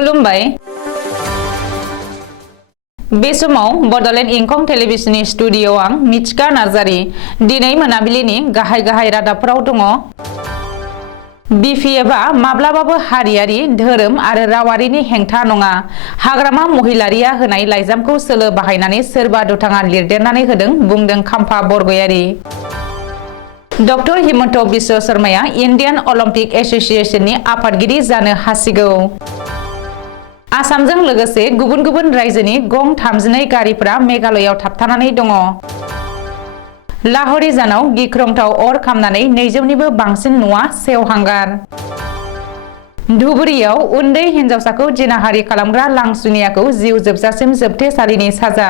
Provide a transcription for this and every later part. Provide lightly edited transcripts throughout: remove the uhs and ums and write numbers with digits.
खुलुमबाय बे समाव बडलेण्ड इंखं टेलिभिजननि स्टुडिअ आं मिथिका नार्जारी दिनै मोनाबिलिनि गाहाय रादाबफोराव दङ। बिपिएफआ माब्लाबाबो हारियारि धोरोम आरो रावारिनि हेंथा नङा। हाग्रामा महिलारिया होनाय लाइजामखौ सोलो बाहायनानै सोरबा दुथाङा लिरदेरनानै होदों बुंदों खाम्फा बरगयारी। डक्टर हिमन्त बिश्व शर्माया इन्डियान अलिम्पिक एसोसिएशननि आफादगिरि जानो हासिगौ। आसामजों लोगोसे गुबुन गुबुन रायजोनि गं 32 गारिफोरा मेघालयआव थाबथानानै दङ। लाहौरी जानाव गिख्रंथाव अर खामनानै 200निबो बांसिन न'आ सेवहांगार। धुबुरीआव उन्दै हिन्जावसाखौ जिनाहारि खालामग्रा लांसुनियाखौ जिउ जोबजासिम जोबथेसालिनि साजा।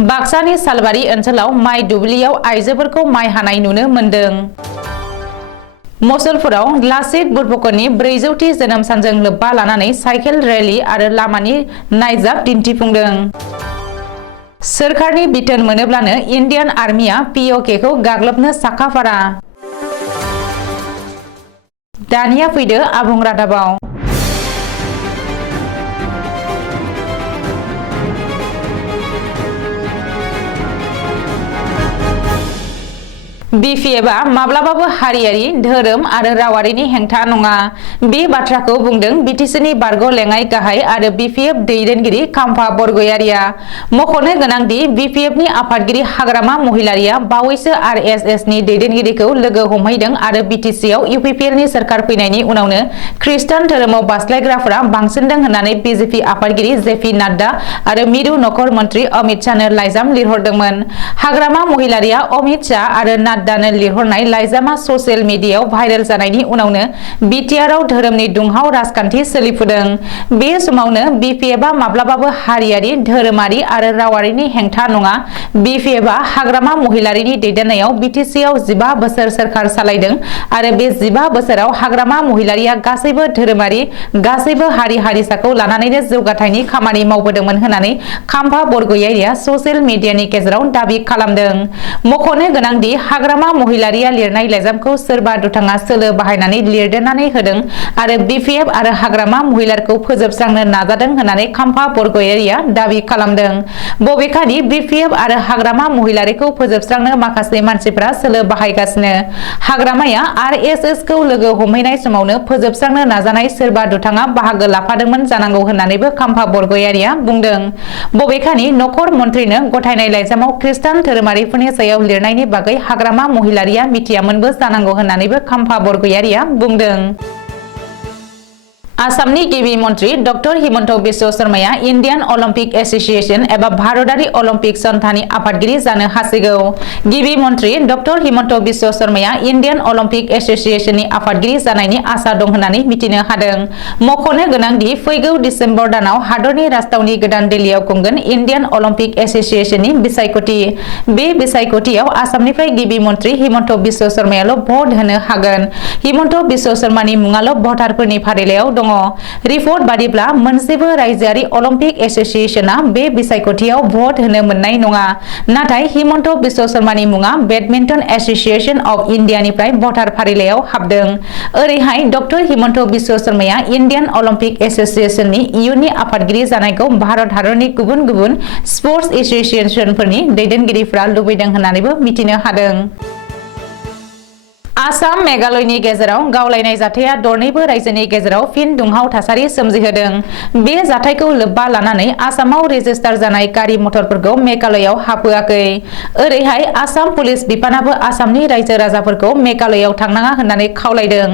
बाक्सानि सालबारि ओनसोलाव माइ दुब्लियाव आइजोफोरखौ माइ हानाय नुनो मोन्दों। मसलपुराव लासित बरफुकननि 400थि जोनोम सानजों लोब्बा लानानै साइकेल रेली आरो लामानि नायजाब दिन्थिफुंदों। सोरखारनि बिथोन मोनोब्लानो इन्डियान आर्मिया पिअकेखौ गाग्लोबनो साखाफारा। दानिया फैदो आबुं रादाबाव। बिपिएफआ माब्लाबाबो हारियारि धोरोम आरो रावारिनि हेंथा नङा। बे बाथ्राखौ बुंदों बिटिसिनि बारग' लेङाइ गाहाय आरो बिपिएफ दैदेनगिरि खाम्फा बरगयारीया। मख'नो गोनांदि बिपिएफनि आफादगिरि हाग्रामा महिलारिया बावैसो आरएसएसनि दैदेनगिरिखौ लोगो हमहैदों आरो बिटिसिआव इउपिपिएलनि सोरखार फैनायनि उनावनो खृष्टान धोरोमाव बास्लायग्राफोरा बांसिनदों होननानै बिजेपि आफादगिरि जेपि नाड्डा आरो मिरु नखर मन्त्रि अमित शाहनो लाइजाम लिरहरदोंमोन। हाग्रामा महिलारिया अमित शाह आरो नाड्डानो लिरहरनाय लाइजामा ससियेल मिडियायाव भाइरेल जानायनि उनावनो बिटिआरआव धोरोमनि दुंहाव राजखान्थि सोलिफुदों। बे समावनो बिपिएफआ माब्लाबाबो हारियारि धोरोमारि आरो रावारिनि हेंथा नङा। बिपिएफआ हाग्रामा महिलारिनि दैदेननायाव बिटिसिआव 15 बोसोर सोरखार सालायदों आरो बे 15 बोसोराव हाग्रामा महिलारिया गासैबो धोरोमारि गासैबो हारि हारिसाखौ लानानैनो जौगाथायनि खामानि मावबोदोंमोन होननानै खाम्फा बरगयारीया ससियेल मिडियानि गेजेराव दाबि खालामदों। मख'नो गोनांदि हाग्रामा महिलारिया लिरनाय लाइजामखौ सोरबा दुथाङा सोलो बाहायनानै लिरदेरनानै होदों आरो बिपिएफ आरो हाग्रामा महिलारिखौ फोजोबस्रांनो नाजादों होननानै खाम्फा बरगयारीया दाबि खालामदों। बबेखानि बिपिएफ आरो हाग्रामा महिलारिखौ फोजोबस्रांनो माखासे मानसिफ्रा सोलो बाहायगासिनो। हाग्रामाया आरएसएसखौ लोगो हमहैनाय समावनो फोजोबस्रांनो नाजानाय सोरबा दुथाङा बाहागो लाफादोंमोन जानांगौ होननानैबो खाम्फा बरगयारीया बुंदों। बबेखानि नखर मन्थ्रिनो गथायनाय लाइजामाव खृष्टान धोरोमारिफोरनि सायाव लिरनायनि बागै हाग्रामा महिलारिया मिथियामोनबो जानांगौ होननानैबो खाम्फा बरगयारीया बुंदों। आसामनि गिबि मन्त्रि डक्टर हिमन्त बिश्व शर्माया इन्डियान अलिम्पिक एसोसिएशन एबा भारतारि अलिम्पिक सन्थानि आफादगिरि जानो हासिगौ। गिबि मन्त्रि डक्टर हिमन्त बिश्व शर्माया इन्डियान अलिम्पिक एसोसिएशननि आफादगिरि जानायनि आसा दं होननानै मिथिनो हादों। मख'नो गोनांदि फैगौ डिसेम्बर दानाव हादरनि राजथावनि गोदान दिल्लीआव खुंगोन इन्डियान अलिम्पिक एसोसिएशननि बिसायख'थि। बे बिसायख'थियाव आसामनिफ्राय गिबि मन्त्रि हिमन्त बिश्व शर्मायाल' भट होनो हागोन। हिमन्त बिश्व शर्मानि मुङाल' भटारफोरनि फारिलाइयाव दङ। रिपर्ट बादिब्ला मोनसेबो रायजोआरि अलिम्पिक एसोसिएशना बे बिसायख'थियाव भट होनो मोननाय नङा। नाथाय हिमन्त बिश्व शर्मानि मुङा बेडमिन्टन एसोसिएशन अफ इन्डियानिफ्राय भटार फारिलाइयाव हाबदों। ओरैहाय डक्टर हिमन्त बिश्व शर्माया इन्डियान अलिम्पिक एसोसिएशननि इयुननि आफादगिरि जानायखौ भारत हादरनि गुबुन गुबुन स्पर्ट्स एसोसिएशनफोरनि दैदेनगिरिफ्रा लुबैदों होननानैबो मिथिनो हादों। आसाम मेघालयनि गेजेराव गावलायनाय जाथाया दरनैबो रायजोनि गेजेराव फिन दुंहाव थासारि सोमजिहोदों। बे जाथायखौ लोब्बा लानानै आसामाव रेजिस्टार जानाय गारि मटरफोरखौ मेघालयआव हाबहोआखै। ओरैहाय आसाम पुलिस बिफानाबो आसामनि रायजो राजाफोरखौ मेघालयआव थांनाङा होननानै खावलायदों।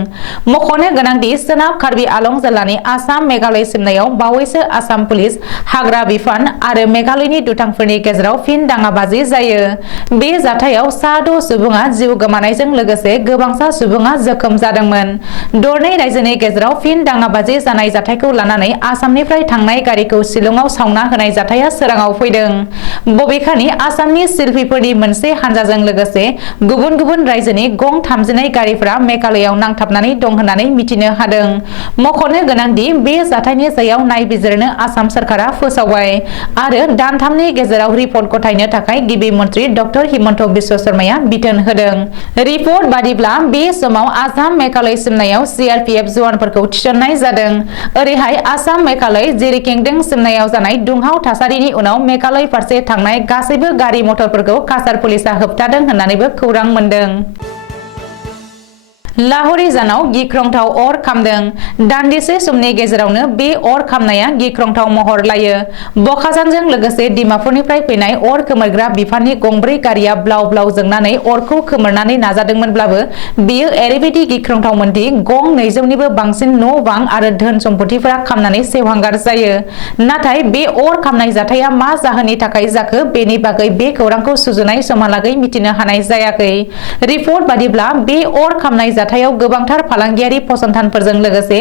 मख'नो गोनांदि सोनाब कार्बि आलं जिल्लानि आसाम मेघालय सिमनायाव बावैसो आसाम पुलिस हाग्रा बिफान आरो मेघालयनि दुथांफोरनि गेजेराव फिन दाङाबाजि जायो। बे जाथायाव सा 6 सुबुङा जिउ गोमानायजों लोगोसे गोबांसा सुबुङा जोखोम जादोंमोन। दरनै रायजोनि गेजेराव फिन दाङाबाजि जानाय जाथायखौ लानानै आसामनिफ्राय थांनाय गारिखौ शिलंआव सावना होनाय जाथाया सोराङाव फैदों। बबेखानि आसामनि शिल्पीफोरनि मोनसे हानजाजों लोगोसे गुबुन गुबुन रायजोनि गं 32 गारिफोरा मेघालयआव नांथाबनानै दं होननानै मिथिनो हादों। मख'नो गोनांदि बे जाथायनि सायाव नायबिजिरनो आसाम सरकारा फोसावबाय आरो दानथामनि गेजेराव रिपर्ट गथायनो थाखाय गिबि मन्त्रि डक्टर हिमन्त बिश्व शर्माया बिथोन होदों। रिपर्ट बादिब्ला बादिब्ला बे समाव आसाम मेघालय सिमनायाव CRPF जवानफोरखौ थिसननाय जादों। ओरैहाय आसाम मेघालय जेरिकेंदों सिमनायाव जानाय दुंहाव थासारिनि उनाव मेघालय फारसे थांनाय गासैबो गारि मटरफोरखौ काछार पुलिसा होबथादों होननानैबो खौरां मोन्दों। लाहौरीजानाव गिख्रंथाव अर खामदों। दान्दिसे समनि गेजेरावनो बे अर खामनाया गिख्रंथाव महर लायो। बखाजानजों लोगोसे डिमापुरनिफ्राय फैनाय अर खोमोरग्रा बिफाननि गंब्रै गारिया ब्लाव ब्लाव जोंनानै अरखौ खोमोरनानै नाजादोंमोनब्लाबो बेयो ओरैबायदि गिख्रंथावमोन दि गं 200निबो बांसिन न' बां आरो धोन सम्पथिफोरा खामनानै सेवहांगार जायो। नाथाय बे अर खामनाय जाथाया मा जाहोननि थाखाय जाखो बेनि बागै बे खौरांखौ सुजुनाय समहालागै मिथिनो हानाय जायाखै। रिपर्ट बादिब्ला बे अर खामनाय जाथायाव गोबांथार फालांगियारि फसंथानफोरजों लोगोसे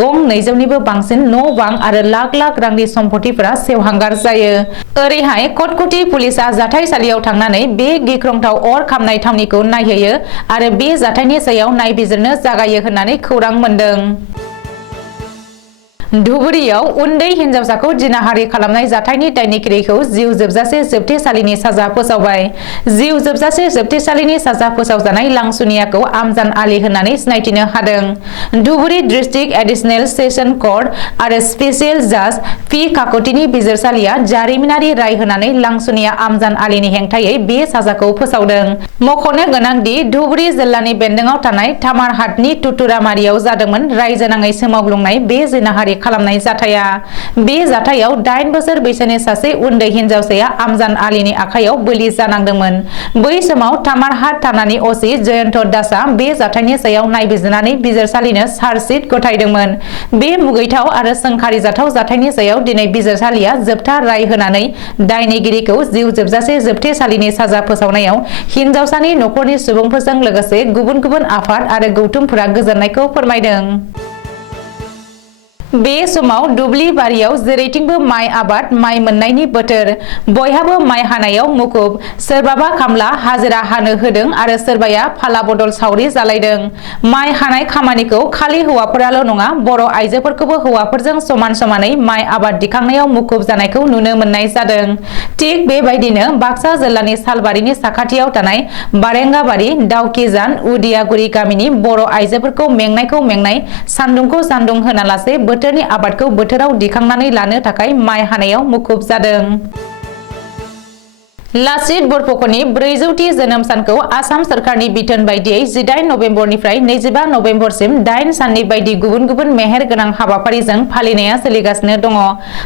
गं 200निबो बांसिन न' बां आरो लाख लाख रांनि सम्पथिफोरा सेवहांगार जायो। ओरैहाय कटकुटी पुलिसा जाथायसालियाव थांनानै बे गिख्रंथाव अर खामनाय थावनिखौ नायहैयो आरो बे जाथायनि सायाव नायबिजिरनो जागायो होननानै खौरां मोन्दों। धुबुरीयाव उन्दै हिनजावसाखौ जिनाहारि खालामनाय जाथायनि दायनिगिरिखौ जिउ जोबजासे जोबथेसालिनि साजा फोसावबाय। जिउ जोबजासे जोबथेसालिनि साजा फोसावजानाय लांसुनियाखौ आमजान आली होननानै सिनायथिनो हादों। धुबुरी डिस्ट्रिक्ट एडिशनेल सेशन कर्ट आरो स्पेसियेल जाज पि काकतिनि बिजिरसालिया जारिमिनारि राय होनानै लांसुनिया आमजान आलीनि हेंथायै बे साजाखौ फोसावदों। मख'नो गोनांदि धुबुरी जिल्लानि बेन्दोंआव थानाय तामारहाटनि तुतुरामारियाव जादोंमोन रायजो नाङै सोमावग्लुंनाय बे जिनाहारि खालामनाय जाथाया। बे जाथायाव 8 बोसोर बैसोनि सासे उन्दै हिनजावसाया आमजान आलीनि आखायाव बोलि जानांदोंमोन। बै समाव तामारहाट थानानि असि जयन्त दासआ बे जाथायनि सायाव नायबिजिरनानै बिजिरसालिनो चार्जशीट गथायदोंमोन। बे मुगैथाव आरो सोंखारिजाथाव जाथायनि सायाव दिनै बिजिरसालिया जोबथा राय होनानै दायनिगिरिखौ जिउ जोबजासे जोबथेसालिनि साजा फोसावनायाव हिनजावसानि नखरनि सुबुंफोरजों लोगोसे गुबुन गुबुन आफाद आरो गौथुमफोरा गोजोननायखौ फोरमायदों। बे समाव दुब्लि बारियाव जेरैथिंबो माइ आबाद माइ मोननायनि बोथोर। बयहाबो माइ हानायाव मुखुब। सोरबाबा खामला हाजिरा हानो होदों आरो सोरबाया फाला बदल सावरि जालायदों। माइ हानाय खामानिखौ खालि हौवाफोराल' नङा बर' आइजोफोरखौबो हौवाफोरजों समान समानै माइ आबाद दिखांनायाव मुखुब जानायखौ नुनो मोननाय जादों। थिग बेबायदिनो बाक्सा जिल्लानि सालबारिनि साखाथियाव थानाय बारेंगाबारि दाउखिजान उदियागुरि गामिनि बर' आइजोफोरखौ मेंनायखौ मेंनाय सान्दुंखौ सान्दुं होनालासे बोथोरनि आबादखौ बोथोराव दिखांनानै लानो थाखाय माइ हानायाव मुखुब जादों। लाचित बरफुकननि 400थि जोनोम सानखौ आसाम सोरखारनि बिथोन बायदियै 18 नबेम्बरनिफ्राय 25 नबेम्बरसिम 8 साननि बायदि गुबुन गुबुन मेहेर गोनां हाबाफारिजों फालिनाया सोलिगासिनो दङ।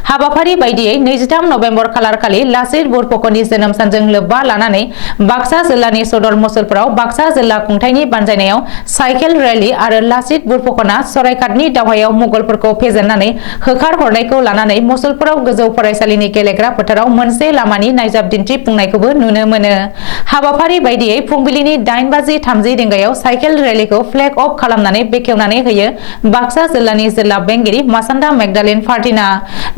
हाबाफारि बायदियै 23 नबेम्बर खालारखालि लाचित बरफुकननि जोनोम सानजों लोब्बा लानानै बाक्सा जिल्लानि सदर मसलपुराव बाक्सा जिल्ला खुंथायनि बानजायनायाव साइकेल रेली आरो लाचित बरफुकनआ सरायघाटनि दावहायाव मुगलफोरखौ फेजेननानै होखारहरनायखौ लानानै मसलपुराव गोजौ फरायसालिनि गेलेग्रा फोथाराव मोनसे लामानि नायजाब दिन्थिफुंनायखौबो नुनो मोनो। हाबाफारि बायदियै फुंबिलिनि 8:30 रिंगायाव साइकेल रेलीखौ फ्लेग अफ खालामनानै बेखेवनानै होयो बाक्सा जिल्लानि जिल्ला बेंगिरि मासान्दा मेगदालिन फार्टिना।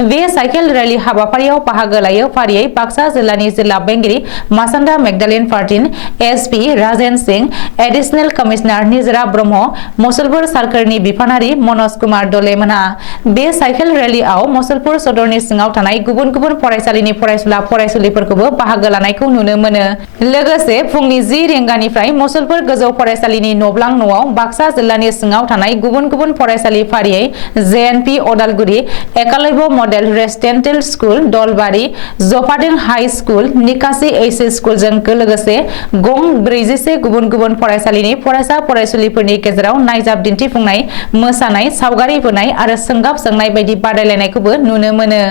बे साइकेल रेली हाबाफारियाव बाहागो लायो फारियै बाक्सा जिल्लानि जिल्ला बेंगिरि मासान्दा मेगदालिन फार्टिन, एसपि राजेन सिंह, एडिशनेल कमिशनार निजोरा ब्रह्म, मसलपुर सार्कोलनि बिफानारि मनज कुमार दले मोनहा। बे साइकेल रेलीआव मसलपुर सदरनि सिङाव थानाय गुबुन गुबुन फरायसालिनि फरायसुला फरायसुलिफोरखौबो बाहागो लानायखौ नुनो मोनो। लोगोसे फुंनि 10 रिंगानिफ्राय मसलपुर गोजौ फरायसालिनि नब्लां न'आव बाक्सा जिल्लानि सिङाव थानाय गुबुन गुबुन फरायसालि फारियै JNP Udalguri, Eklavya model residential school Dalbari, जफादों हाई स्कुल, निकासि एचएस स्कुलजों लोगोसे गं 41 गुबुन गुबुन फरायसालिनि फरायसा फरायसुलिफोरनि गेजेराव नायजाब दिन्थिफुंनाय, मोसानाय, सावगारि बोनाय आरो सोंगाब सोंनाय बायदि बादायलायनायखौबो नुनो मोनो।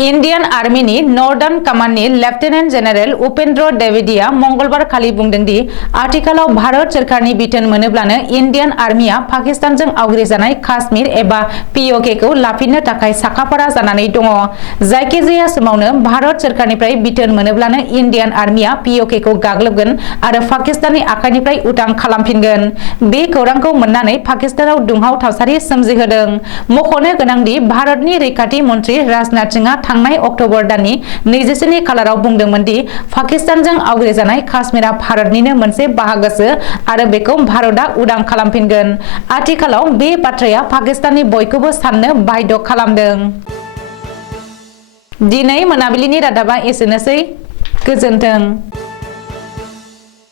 इन्डियान आर्मीनि नर्दार्न कमान्डनि लेफ्टिनेन्ट जेनेरेल उपेन्द्र द्विवेदीआ मंगलबार खालि बुंदों दि आथिखालाव भारत सोरखारनि बिथोन मोनोब्लानो इन्डियान आर्मीआ पाकिस्तानजों आवग्रिजानाय काश्मीर एबा पिओकेखौ लाफिननो थाखाय साखाफारा जानानै दङ। जायखिजाया समावनो भारत सोरखारनिफ्राय बिथोन मोनोब्लानो इन्डियान आर्मीआ पिओकेखौ गाग्लोबगोन आरो पाकिस्ताननि आखाइनिफ्राय उदां खालामफिनगोन। बे खौरांखौ मोननानै पाकिस्तानाव दुंहाव थासारि सोमजिहोदों। मख'नो गोनांदि भारतनि रैखाथि मन्त्रि राजनाथ सिंहआ थांनाय अक्ट'बर दाननि 24 खालाराव बुंदोंमोन दि पाकिस्तानजों आवग्रिजानाय काश्मीरा भारतनिनो मोनसे बाहागोसो आरो बेखौ भारतआ उदां खालामफिनगोन। आथिखालाव बे बाथ्राया पाकिस्ताननि बयखौबो साननो बाध्य खालामदों। दिनै मोनाबिलिनि रादाबा एसेनोसै। गोजोन्थों।